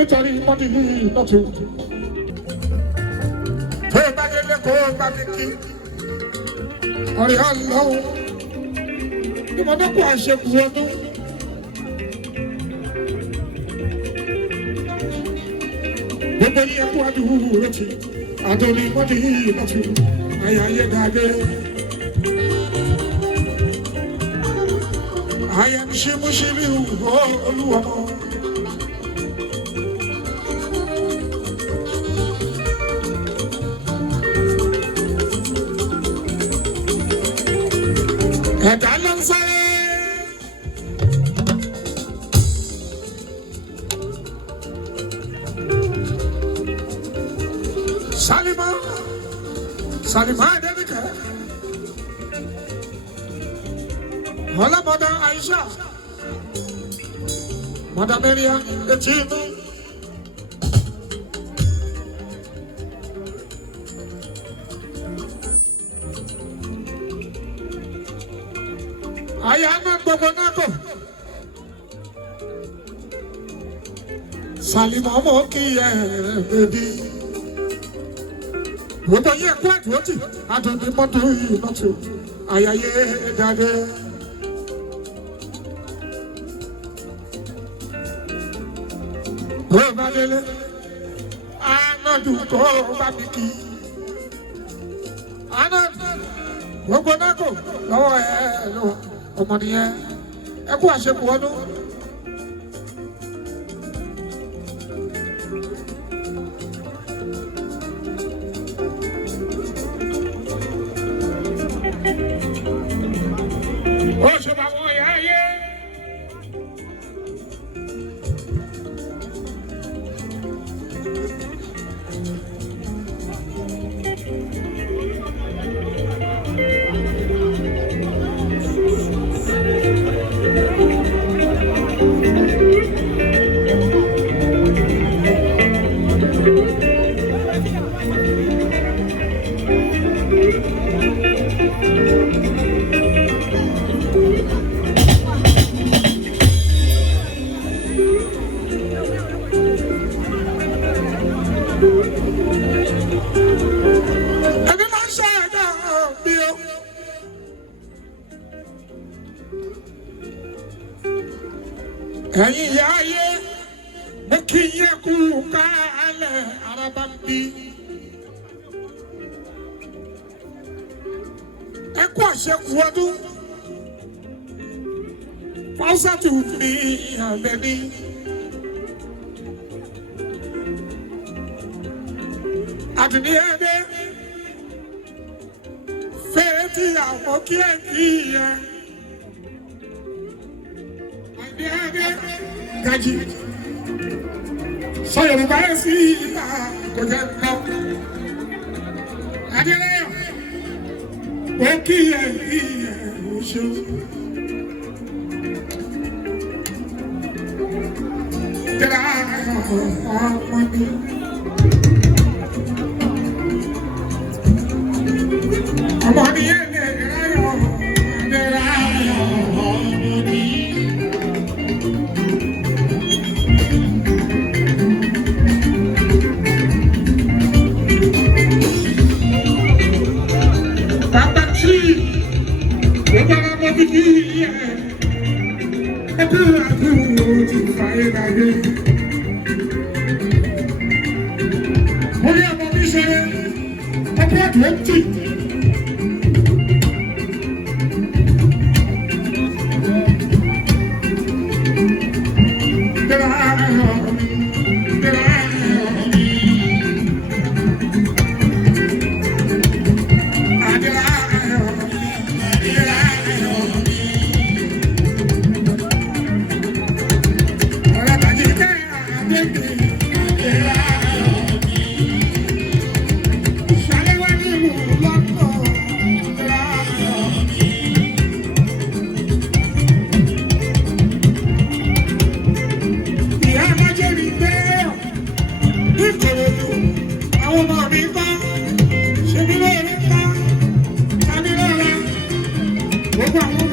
nítorí mọ́tìlì lọ́tún. tó o bá délé kó o bá mi kí ọ̀rẹ́ ọlọ́run ní mo dẹ́kun àṣekù ọdún. gbogbo yín ẹkú àdúgbò lọ́tún. Adoni mọ́tì lọ́tù ayáyé dàgé. Ayé ń ṣe mọ́ṣẹ́lẹ̀ olúwọmọ. Ẹ̀dá ló ń sáré. Salima Adenike. Hola Mother Aisha. Mother Maria, the chief. Ayana Bobonako. Salima Moki, baby. Woto ye kwat woti adoni moto inotu ayaye dade o badele anadu ko babiki anadu gbogbo nako lọ́wọ́ lo ọmọ nìyẹn ẹ kú àṣepọ̀ ọdún. Oxe, bagulho aí! Ẹ̀yin ìyá ayé mo kí yín kú kálẹ̀ araba ń bí. Ẹ kú àṣekù ọdún Fáṣátù ní Àbẹ̀ní. Àdùnní ẹ̀dẹ́ fẹ́ẹ́ tí àwọn kí ẹ̀ kí yẹ. Gaji, so you buy see go get no. Adele, okay, show. Get out of money. I'm on the end. Wow.